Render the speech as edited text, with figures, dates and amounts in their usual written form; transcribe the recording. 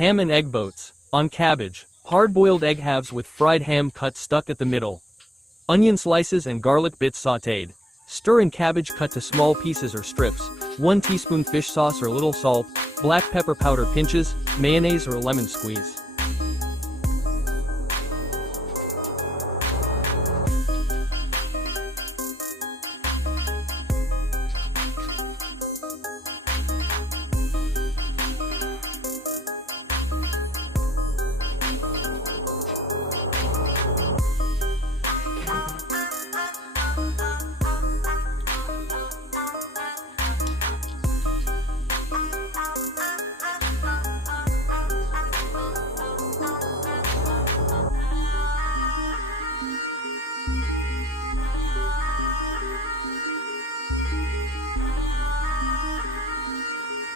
Ham and egg boats. On cabbage. Hard-boiled egg halves with fried ham cut stuck at the middle. Onion slices and garlic bits sautéed. Stir in cabbage cut to small pieces or strips. 1 teaspoon fish sauce or little salt. Black pepper powder pinches. Mayonnaise or lemon squeeze.